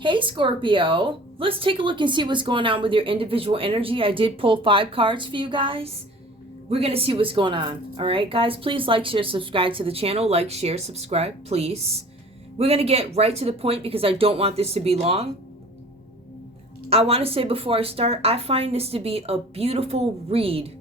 Hey Scorpio, let's take a look and see what's going on with your individual energy. I did pull 5 cards for you guys. We're going to see what's going on. All right, guys, please like, share, subscribe to the channel. Like, share, subscribe, please. We're going to get right to the point because I don't want this to be long. I want to say before I start, I find this to be a beautiful read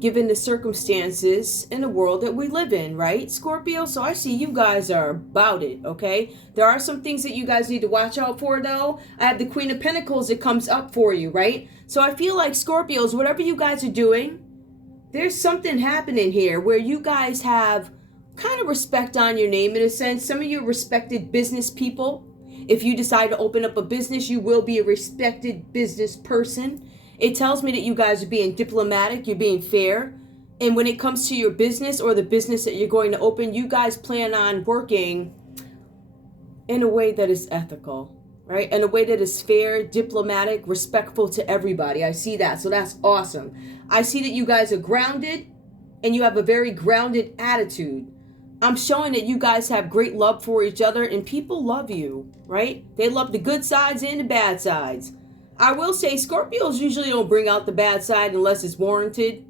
given the circumstances in the world that we live in, right, Scorpio? So I see you guys are about it, okay? There are some things that you guys need to watch out for, though. I have the Queen of Pentacles that comes up for you, right? So I feel like, Scorpios, whatever you guys are doing, there's something happening here where you guys have kind of respect on your name in a sense. Some of you are respected business people. If you decide to open up a business, you will be a respected business person. It tells me that you guys are being diplomatic, you're being fair. And when it comes to your business or the business that you're going to open, you guys plan on working in a way that is ethical, right? In a way that is fair, diplomatic, respectful to everybody. I see that. So that's awesome. I see that you guys are grounded and you have a very grounded attitude. I'm showing that you guys have great love for each other and people love you, right? They love the good sides and the bad sides. I will say Scorpios usually don't bring out the bad side unless it's warranted.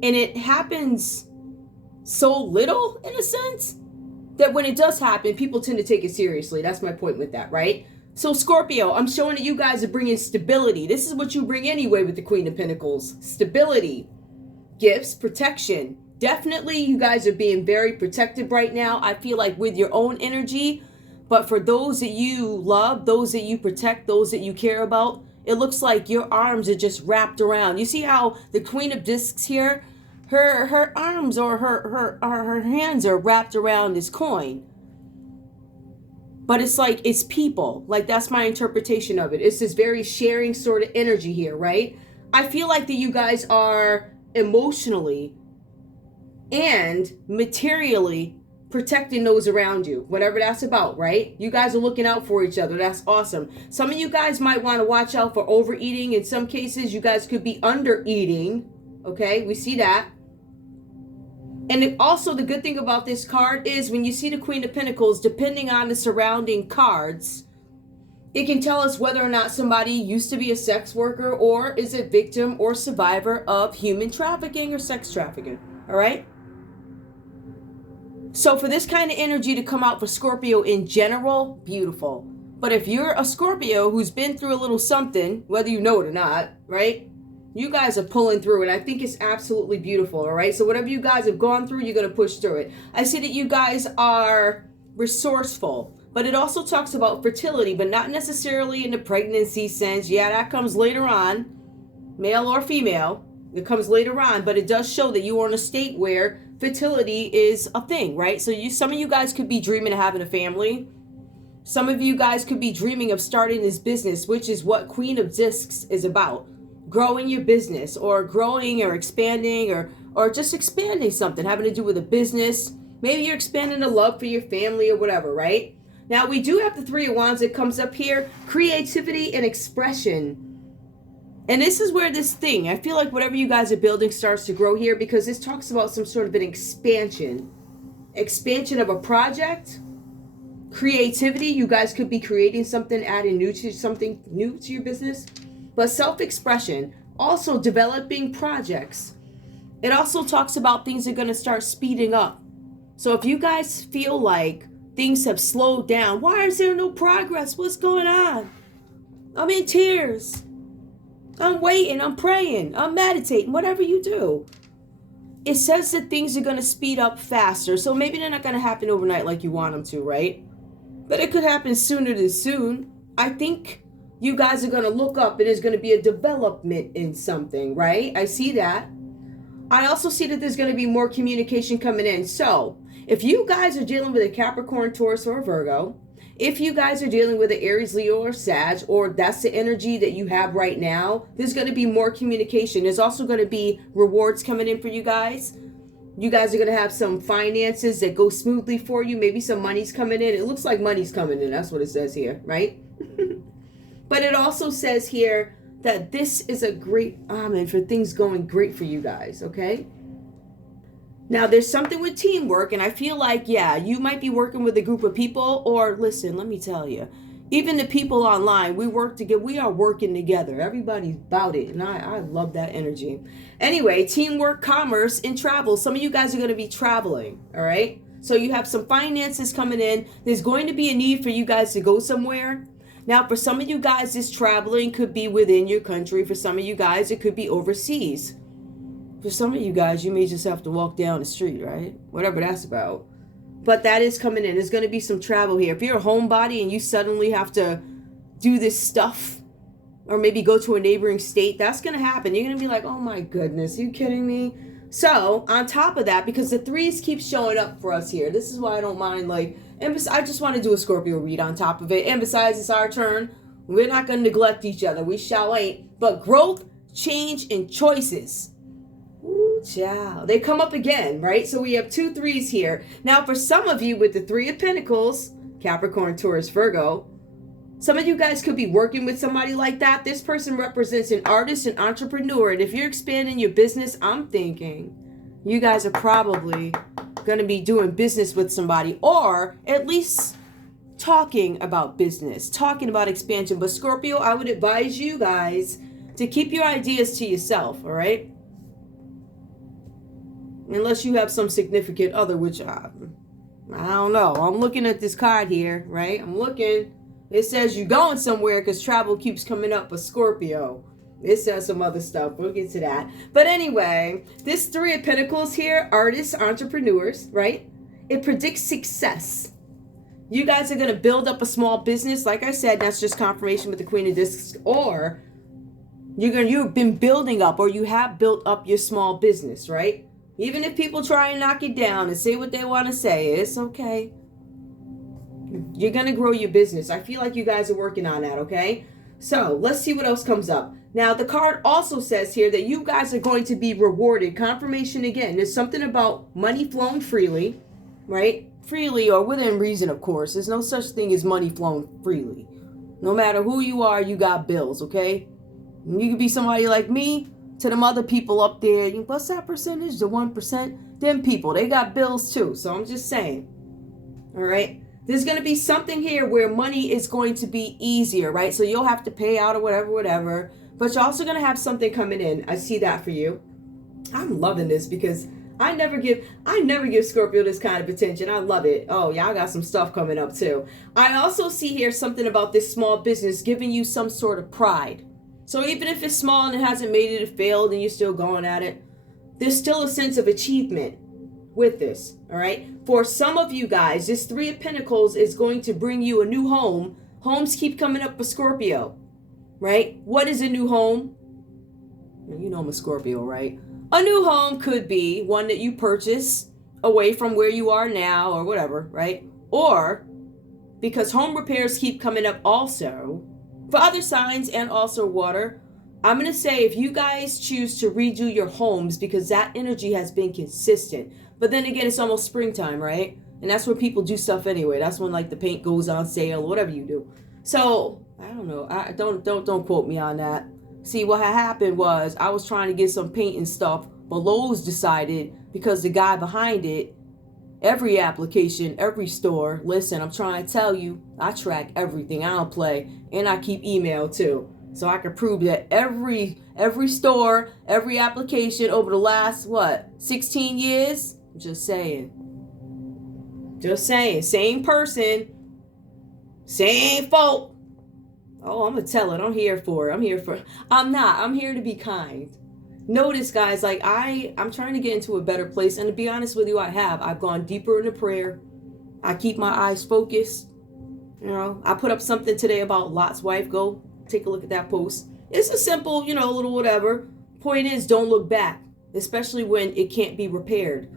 And it happens so little, in a sense, that when it does happen, people tend to take it seriously. That's my point with that, right? So Scorpio, I'm showing that you guys are bringing stability. This is what you bring anyway with the Queen of Pentacles. Stability, gifts, protection. Definitely you guys are being very protective right now. I feel like with your own energy. But for those that you love, those that you protect, those that you care about, it looks like your arms are just wrapped around. You see how the Queen of Discs here, her arms or her hands are wrapped around this coin. But it's like it's people. Like that's my interpretation of it. It's this very sharing sort of energy here, right? I feel like that you guys are emotionally and materially protecting those around you, whatever that's about, right? You guys are looking out for each other. That's awesome. Some of you guys might want to watch out for overeating. In some cases, you guys could be under eating. Okay, we see that. And also the good thing about this card is when you see the Queen of Pentacles, depending on the surrounding cards, it can tell us whether or not somebody used to be a sex worker or is a victim or survivor of human trafficking or sex trafficking. All right? So for this kind of energy to come out for Scorpio in general, beautiful. But if you're a Scorpio who's been through a little something, whether you know it or not, right? You guys are pulling through it. I think it's absolutely beautiful, all right? So whatever you guys have gone through, you're going to push through it. I see that you guys are resourceful. But it also talks about fertility, but not necessarily in the pregnancy sense. Yeah, that comes later on, male or female. It comes later on, but it does show that you are in a state where fertility is a thing, right? So some of you guys could be dreaming of having a family. Some of you guys could be dreaming of starting this business, which is what Queen of Discs is about. Growing your business or growing or expanding or just expanding something having to do with a business. Maybe you're expanding a love for your family or whatever, right? Now we do have the Three of Wands that comes up here. Creativity and expression. And this is where this thing, I feel like whatever you guys are building starts to grow here because this talks about some sort of an expansion. Expansion of a project. Creativity, you guys could be creating something, adding something new to your business. But self-expression, also developing projects. It also talks about things that are going to start speeding up. So if you guys feel like things have slowed down, why is there no progress? What's going on? I'm in tears. I'm waiting, I'm praying, I'm meditating, whatever you do. It says that things are going to speed up faster. So maybe they're not going to happen overnight like you want them to, right? But it could happen sooner than soon. I think you guys are going to look up and there's going to be a development in something, right? I see that. I also see that there's going to be more communication coming in. So if you guys are dealing with a Capricorn, Taurus, or a Virgo, if you guys are dealing with an Aries, Leo, or Sag, or that's the energy that you have right now, there's going to be more communication. There's also going to be rewards coming in for you guys. You guys are going to have some finances that go smoothly for you. Maybe some money's coming in. It looks like money's coming in. That's what it says here, right? But it also says here that this is a great omen for things going great for you guys, okay? Now, there's something with teamwork, and I feel like, yeah, you might be working with a group of people, or listen, let me tell you, Even the people online, we work together. We are working together. Everybody's about it. And I love that energy. Anyway, teamwork, commerce, and travel. Some of you guys are going to be traveling. All right. So you have some finances coming in. There's going to be a need for you guys to go somewhere. Now, for some of you guys, this traveling could be within your country. For some of you guys, it could be overseas. For some of you guys, you may just have to walk down the street, right? Whatever that's about. But that is coming in. There's going to be some travel here. If you're a homebody and you suddenly have to do this stuff or maybe go to a neighboring state, that's going to happen. You're going to be like, oh my goodness, are you kidding me? So on top of that, because the threes keep showing up for us here, this is why I don't mind, like, and I just want to do a Scorpio read on top of it. And besides, it's our turn. We're not going to neglect each other. We shall ain't. But growth, change, and choices. Ooh, child. They come up again, right? So we have 2 3s here. Now, for some of you with the 3 of Pentacles, Capricorn, Taurus, Virgo, some of you guys could be working with somebody like that. This person represents an artist, an entrepreneur. And if you're expanding your business, I'm thinking you guys are probably going to be doing business with somebody, or at least talking about business, talking about expansion. But Scorpio, I would advise you guys to keep your ideas to yourself, all right? Unless you have some significant other, which I don't know. I'm looking at this card here, right? I'm looking. It says you're going somewhere because travel keeps coming up, but Scorpio, it says some other stuff. We'll get to that. But anyway, this 3 of Pentacles here, artists, entrepreneurs, right? It predicts success. You guys are going to build up a small business. Like I said, that's just confirmation with the Queen of Discs. Or you've been building up, or you have built up your small business, right? Even if people try and knock it down and say what they want to say, it's okay. You're going to grow your business. I feel like you guys are working on that, okay? So let's see what else comes up. Now, the card also says here that you guys are going to be rewarded. Confirmation again. There's something about money flowing freely, right? Freely or within reason, of course. There's no such thing as money flowing freely. No matter who you are, you got bills, okay? You could be somebody like me to them other people up there. What's that percentage? The 1%? Them people, they got bills too. So I'm just saying. All right? There's going to be something here where money is going to be easier, right? So you'll have to pay out or whatever. But you're also going to have something coming in. I see that for you. I'm loving this because I never give Scorpio this kind of attention. I love it. Oh, y'all got some stuff coming up too. I also see here something about this small business giving you some sort of pride. So even if it's small and it hasn't made it, it failed, and you're still going at it, there's still a sense of achievement with this, all right? For some of you guys, this 3 of Pentacles is going to bring you a new home. Homes keep coming up for Scorpio, right? What is a new home? You know I'm a Scorpio, right? A new home could be one that you purchase away from where you are now or whatever, right? Or because home repairs keep coming up also, for other signs and also water, I'm going to say if you guys choose to redo your homes, because that energy has been consistent. But then again, it's almost springtime, right? And that's when people do stuff anyway. That's when like the paint goes on sale or whatever you do. So I don't know. Don't quote me on that. See, what had happened was I was trying to get some paint and stuff, but Lowe's decided, because the guy behind it, every application, every store, listen, I'm trying to tell you, I track everything. I don't play. And I keep email too. So I can prove that every store, every application over the last, 16 years? Just saying. Same person, same fault. Oh, I'm going to tell it. I'm here for it. I'm here to be kind. Notice, guys, like I'm trying to get into a better place. And to be honest with you, I've gone deeper into prayer. I keep my eyes focused. You know, I put up something today about Lot's wife. Go take a look at that post. It's a simple, little whatever. Point is, don't look back, especially when it can't be repaired.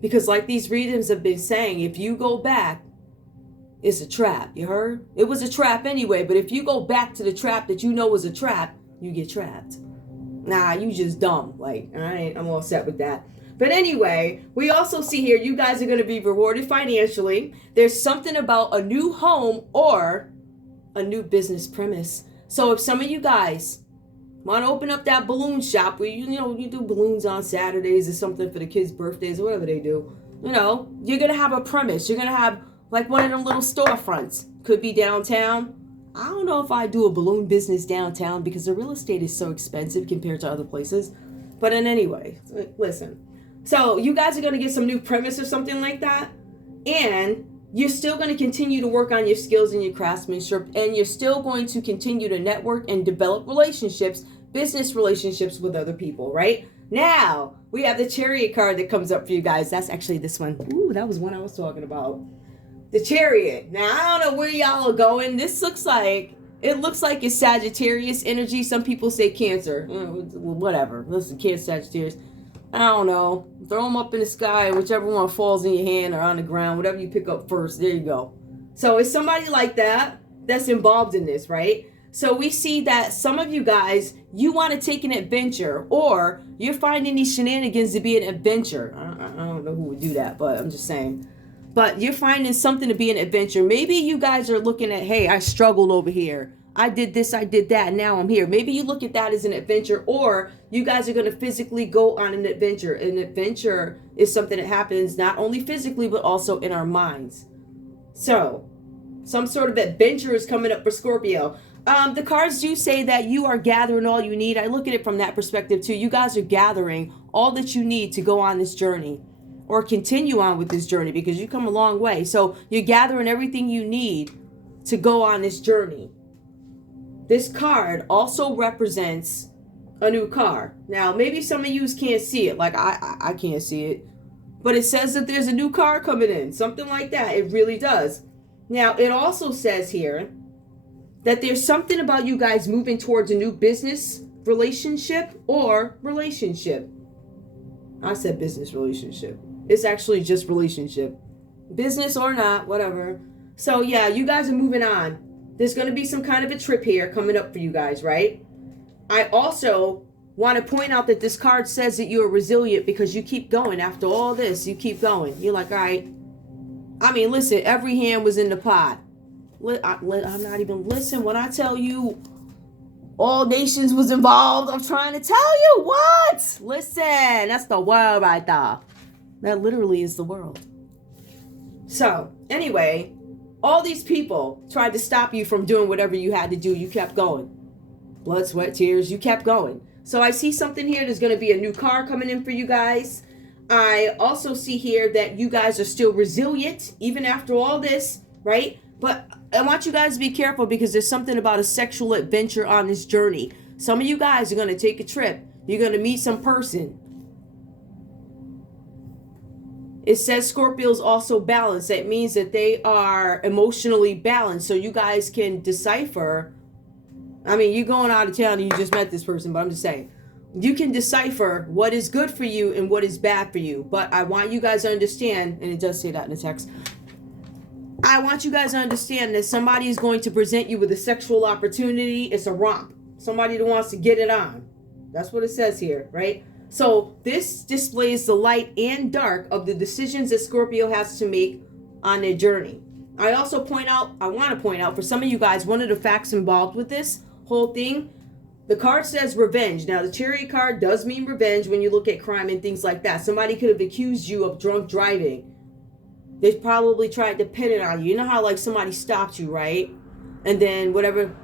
Because like these readings have been saying, if you go back, it's a trap. You heard? It was a trap anyway, but if you go back to the trap that you know was a trap, you get trapped. Nah, you just dumb. Like, all right, I'm all set with that. But anyway, we also see here you guys are going to be rewarded financially. There's something about a new home or a new business premise. So if some of you guys want to open up that balloon shop where you do balloons on Saturdays or something for the kids' birthdays or whatever they do, you're going to have a premise. You're going to have like one of them little storefronts. Could be downtown. I don't know if I do a balloon business downtown because the real estate is so expensive compared to other places. But in any way, listen. So you guys are going to get some new premise or something like that. And you're still going to continue to work on your skills and your craftsmanship. And you're still going to continue to network and develop relationships, business relationships with other people, right? Now, we have the Chariot card that comes up for you guys. That's actually this one. Ooh, that was one I was talking about. The Chariot. Now, I don't know where y'all are going. This looks like it's Sagittarius energy. Some people say Cancer. Whatever. Listen, Cancer, Sagittarius. I don't know. Throw them up in the sky, whichever one falls in your hand or on the ground, whatever you pick up first. There you go. So it's somebody like that that's involved in this, right? So we see that some of you guys, you want to take an adventure, or you're finding these shenanigans to be an adventure. I don't know who would do that, but I'm just saying. But you're finding something to be an adventure. Maybe you guys are looking at, hey, I struggled over here. I did this, I did that, and now I'm here. Maybe you look at that as an adventure, or you guys are going to physically go on an adventure. An adventure is something that happens not only physically, but also in our minds. So, some sort of adventure is coming up for Scorpio. The cards do say that you are gathering all you need. I look at it from that perspective too. You guys are gathering all that you need to go on this journey, or continue on with this journey, because you come a long way. So you're gathering everything you need to go on this journey. This card also represents a new car. Now, maybe some of you can't see it, like I can't see it, but it says that there's a new car coming in, something like that. It really does. Now, it also says here that there's something about you guys moving towards a new business relationship or relationship. I said business relationship. It's actually just relationship. Business or not, whatever. So yeah, you guys are moving on. There's going to be some kind of a trip here coming up for you guys, right? I also want to point out that this card says that you're resilient because you keep going. After all this, you keep going. You're like, all right. I mean, listen, every hand was in the pot. I'm not even listening when I tell you all nations was involved. I'm trying to tell you what? Listen, that's the world right there. That literally is the world. So, anyway, all these people tried to stop you from doing whatever you had to do. You kept going. Blood, sweat, tears. You kept going. So I see something here. There's going to be a new car coming in for you guys. I also see here that you guys are still resilient, even after all this, right? But I want you guys to be careful because there's something about a sexual adventure on this journey. Some of you guys are going to take a trip. You're going to meet some person. It says Scorpio's also balanced. That means that they are emotionally balanced. So you guys can decipher. I mean, you're going out of town and you just met this person, but I'm just saying. You can decipher what is good for you and what is bad for you. But I want you guys to understand, and it does say that in the text, I want you guys to understand that somebody is going to present you with a sexual opportunity. It's a romp. Somebody that wants to get it on. That's what it says here, right? So this displays the light and dark of the decisions that Scorpio has to make on their journey. I want to point out for some of you guys, one of the facts involved with this whole thing, the card says revenge. Now, the Chariot card does mean revenge when you look at crime and things like that. Somebody could have accused you of drunk driving. They probably tried to pin it on you. You know how like somebody stopped you, right? And then whatever,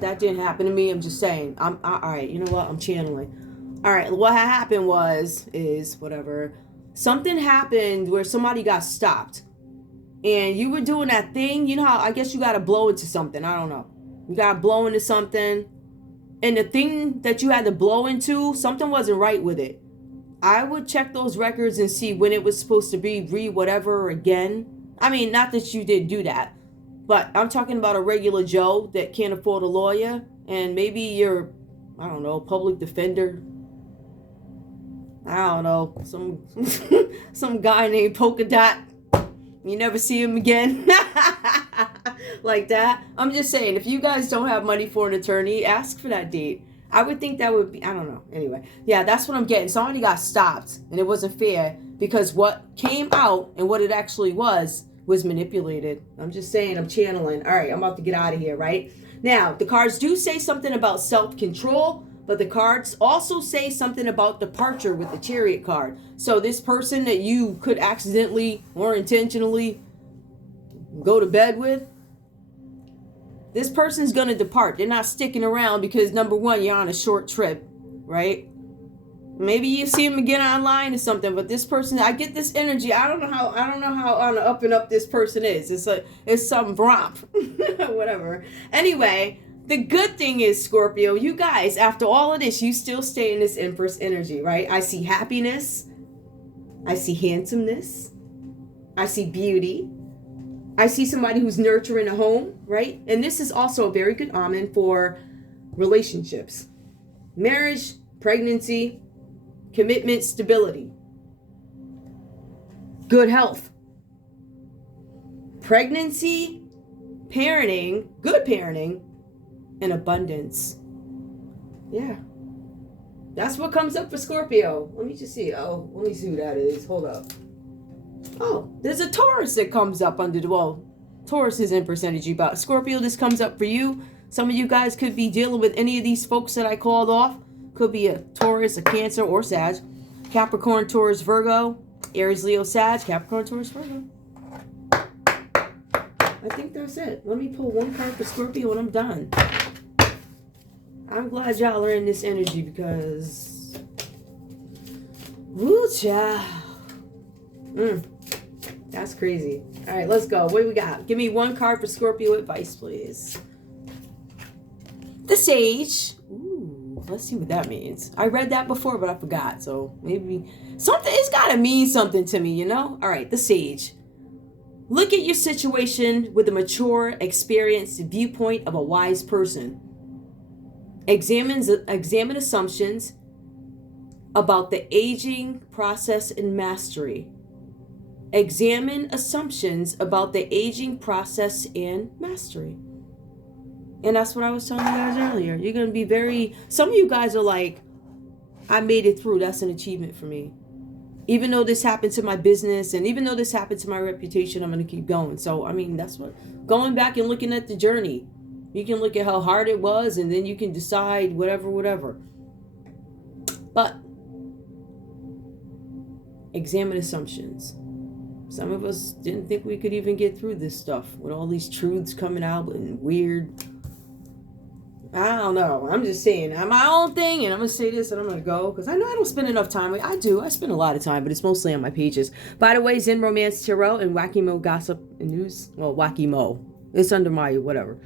that didn't happen to me. I'm just saying. All right, you know what? I'm channeling. All right, what happened is whatever. Something happened where somebody got stopped. And you were doing that thing. You know how, I guess you got to blow into something. I don't know. You got to blow into something. And the thing that you had to blow into, something wasn't right with it. I would check those records and see when it was supposed to be whatever again. I mean, not that you didn't do that. But I'm talking about a regular Joe that can't afford a lawyer. And maybe you're, I don't know, public defender. I don't know. Some guy named Polka Dot. You never see him again. Like that. I'm just saying, if you guys don't have money for an attorney, ask for that date. I would think that would be, I don't know. Anyway, yeah, that's what I'm getting. Somebody got stopped and it wasn't fair because what came out and what it actually was manipulated. I'm just saying, I'm channeling. All right, I'm about to get out of here, right? Now, the cards do say something about self-control, but the cards also say something about departure with the Chariot card. So this person that you could accidentally or intentionally go to bed with, this person's going to depart. They're not sticking around because, number one, you're on a short trip, right? Maybe you see them again online or something, but this person, I get this energy. I don't know how on the up and up this person is. It's some romp, whatever. Anyway, the good thing is, Scorpio, you guys, after all of this, you still stay in this Empress energy, right? I see happiness. I see handsomeness. I see beauty. I see somebody who's nurturing a home, right? And this is also a very good omen for relationships. Marriage, pregnancy, commitment, stability. Good health. Pregnancy, parenting, good parenting, and abundance. Yeah. That's what comes up for Scorpio. Let me just see. Oh, let me see who that is. Hold up. Oh, there's a Taurus that comes up under the, well, Taurus is Empress energy, but Scorpio, this comes up for you. Some of you guys could be dealing with any of these folks that I called off. Could be a Taurus, a Cancer, or Sag. Capricorn, Taurus, Virgo, Aries, Leo, Sag, Capricorn, Taurus, Virgo. I think that's it. Let me pull one card for Scorpio and I'm done. I'm glad y'all are in this energy because... Woo, child. That's crazy. All right, let's go. What do we got? Give me one card for Scorpio advice, please. The Sage. Ooh, let's see what that means. I read that before, but I forgot. So maybe something, it's got to mean something to me, you know? All right, the Sage. Look at your situation with a mature, experienced viewpoint of a wise person. Examine assumptions about the aging process and mastery. Examine assumptions about the aging process and mastery. And that's what I was telling you guys earlier. You're going to be very... Some of you guys are like, I made it through. That's an achievement for me. Even though this happened to my business and even though this happened to my reputation, I'm going to keep going. So, I mean, that's what... Going back and looking at the journey. You can look at how hard it was and then you can decide whatever. But examine assumptions. Some of us didn't think we could even get through this stuff with all these truths coming out and weird. I don't know. I'm just saying, I'm my own thing, and I'm going to say this and I'm going to go because I know I don't spend enough time. I do. I spend a lot of time, but it's mostly on my pages. By the way, Zen Romance Tarot and Wackymoegossip and News. Well, Wackymo. It's under my whatever.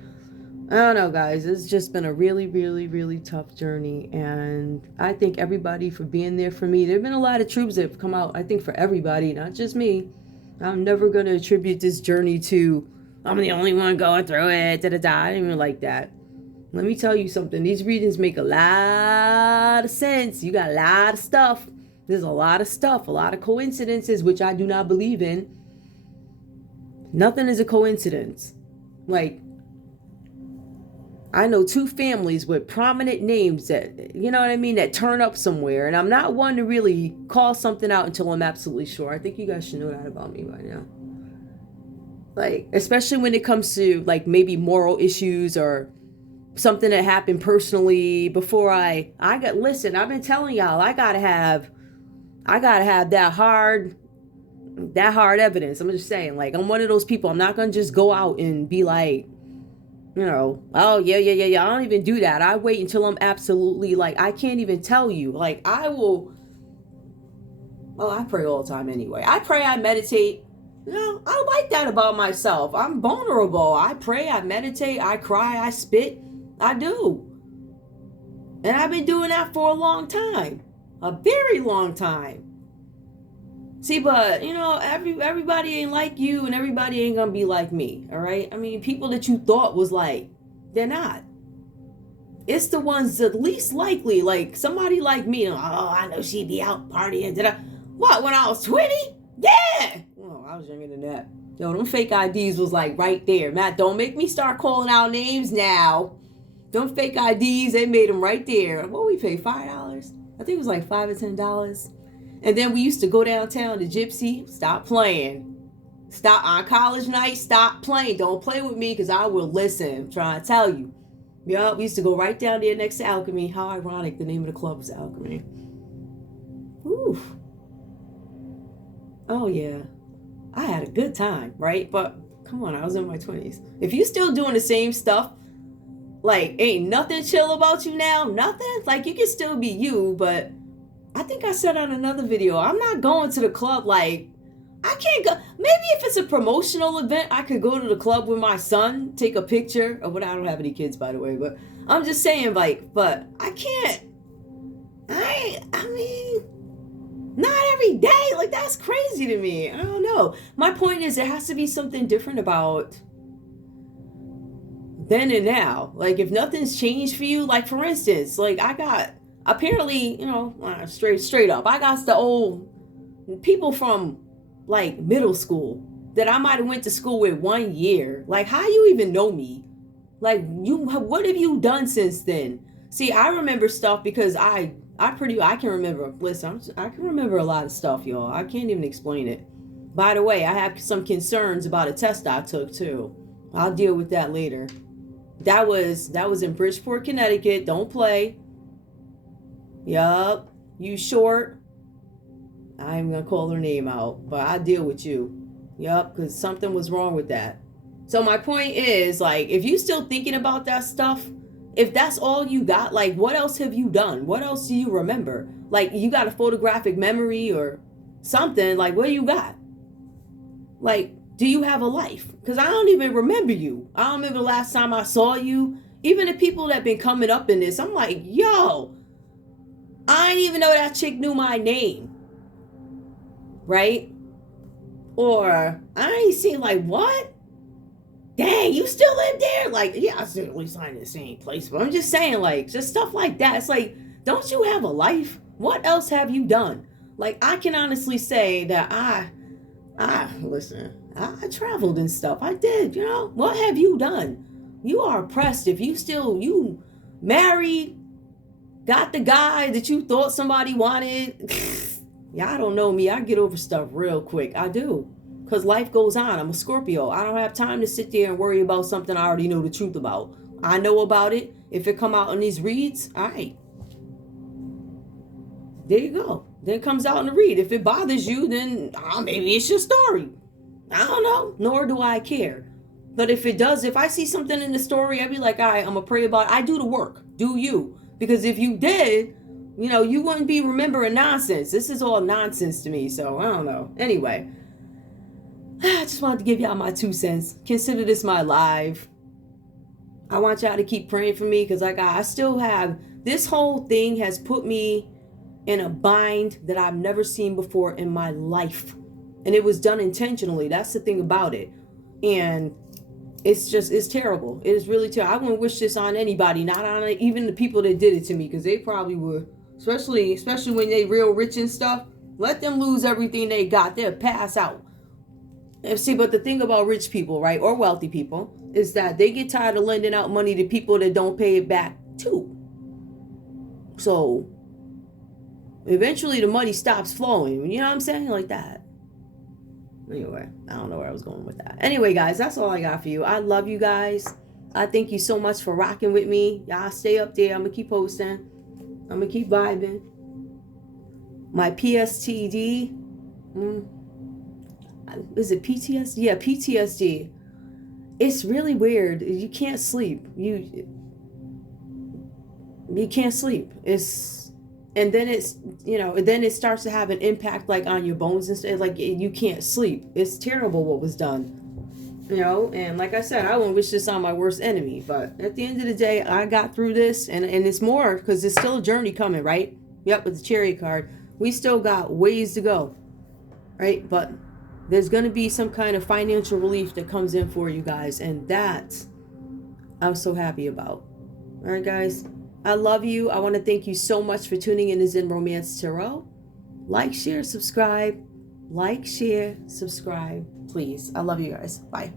I don't know, guys. It's just been a really, really, really tough journey. And I thank everybody for being there for me. There have been a lot of truths that have come out, I think, for everybody, not just me. I'm never going to attribute this journey to, I'm the only one going through it. I didn't even like that. Let me tell you something. These readings make a lot of sense. You got a lot of stuff. There's a lot of stuff, a lot of coincidences, which I do not believe in. Nothing is a coincidence. Like, I know two families with prominent names that, you know what I mean, that turn up somewhere. And I'm not one to really call something out until I'm absolutely sure. I think you guys should know that about me by now. Like, especially when it comes to, like, maybe moral issues or something that happened personally before listen, I've been telling y'all, I gotta have that hard evidence. I'm just saying, like, I'm one of those people. I'm not going to just go out and be like, you know, oh, yeah. I don't even do that. I wait until I'm absolutely, like, I can't even tell you. Like, I pray all the time anyway. I pray, I meditate. You know, I like that about myself. I'm vulnerable. I pray, I meditate, I cry, I spit. I do. And I've been doing that for a long time. A very long time. See, but, you know, everybody ain't like you and everybody ain't gonna be like me, all right? I mean, people that you thought was like, they're not. It's the ones that least likely, like somebody like me, oh, I know she'd be out partying. What, when I was 20? Yeah! Oh, I was younger than that. Yo, them fake IDs was like right there. Matt, don't make me start calling out names now. Them fake IDs, they made them right there. What we pay, $5? I think it was like $5 or $10. And then we used to go downtown to Gypsy. Stop playing. Stop on college night. Stop playing. Don't play with me because I will listen. I'm trying to tell you. Yeah, we used to go right down there next to Alchemy. How ironic the name of the club was Alchemy. Ooh. Oh, yeah. I had a good time, right? But Come on, I was in my 20s. If you still doing the same stuff, like, ain't nothing chill about you now, nothing. Like, you can still be you, but I think I said on another video, I'm not going to the club. Like, I can't go. Maybe if it's a promotional event, I could go to the club with my son, take a picture. Or what? I don't have any kids, by the way, but I'm just saying, like, but I can't. I mean, not every day. Like, that's crazy to me. I don't know. My point is, there has to be something different about then and now. Like, if nothing's changed for you, like, for instance, like, I got, apparently, you know, straight up, I got the old people from, like, middle school that I might have went to school with 1 year. Like, how you even know me? Like, what have you done since then? See, I remember stuff because I can remember. Listen, I can remember a lot of stuff, y'all. I can't even explain it. By the way, I have some concerns about a test I took too. I'll deal with that later. That was in Bridgeport, Connecticut. Don't play. Yup. You short. I ain't gonna call her name out, but I'll deal with you. Yup, because something was wrong with that. So my point is, like, if you still thinking about that stuff, if that's all you got, like, what else have you done? What else do you remember? Like, you got a photographic memory or something? Like, what do you got? Like, do you have a life? Because I don't even remember you. I don't remember the last time I saw you. Even the people that been coming up in this, I'm like, yo, I didn't even know that chick knew my name. Right? Or I ain't seen, like, what? Dang, you still live there? Like, yeah, I still at least in the same place. But I'm just saying, like, just stuff like that. It's like, don't you have a life? What else have you done? Like, I can honestly say that I traveled and stuff. I did, you know. What have you done? You are oppressed. If you married, got the guy that you thought somebody wanted. Y'all don't know me. I get over stuff real quick. I do. Because life goes on. I'm a Scorpio. I don't have time to sit there and worry about something I already know the truth about. I know about it. If it come out in these reads, all right. There you go. Then it comes out in the read. If it bothers you, then maybe it's your story. I don't know. Nor do I care. But if it does, if I see something in the story, I'd be like, all right, I'm going to pray about it. I do the work. Do you? Because if you did, you know, you wouldn't be remembering nonsense. This is all nonsense to me. So I don't know. Anyway, I just wanted to give y'all my 2 cents. Consider this my live. I want y'all to keep praying for me because I still have, this whole thing has put me in a bind that I've never seen before in my life. And it was done intentionally. That's the thing about it. And it's terrible. It is really terrible. I wouldn't wish this on anybody, not on even the people that did it to me, because they probably would, especially when they real rich and stuff. Let them lose everything they got. They'll pass out. And see, but the thing about rich people, right, or wealthy people, is that they get tired of lending out money to people that don't pay it back too. So eventually the money stops flowing. You know what I'm saying? Like that. Anyway, I don't know where I was going with that. Anyway, guys, that's all I got for you. I love you guys. I thank you so much for rocking with me. Y'all stay up there. I'm going to keep posting. I'm going to keep vibing. My PSTD. Is it PTSD? Yeah, PTSD. It's really weird. You can't sleep. You can't sleep. And then it's, you know, then it starts to have an impact like on your bones and stuff. Like you can't sleep. It's terrible what was done, you know. And like I said, I wouldn't wish this on my worst enemy. But at the end of the day, I got through this, and it's more because there's still a journey coming, right? Yep, with the Chariot card, we still got ways to go, right? But there's going to be some kind of financial relief that comes in for you guys, and that I'm so happy about. All right, guys. I love you. I want to thank you so much for tuning in to Zen Romance Tarot. Like, share, subscribe. Like, share, subscribe, please. I love you guys. Bye.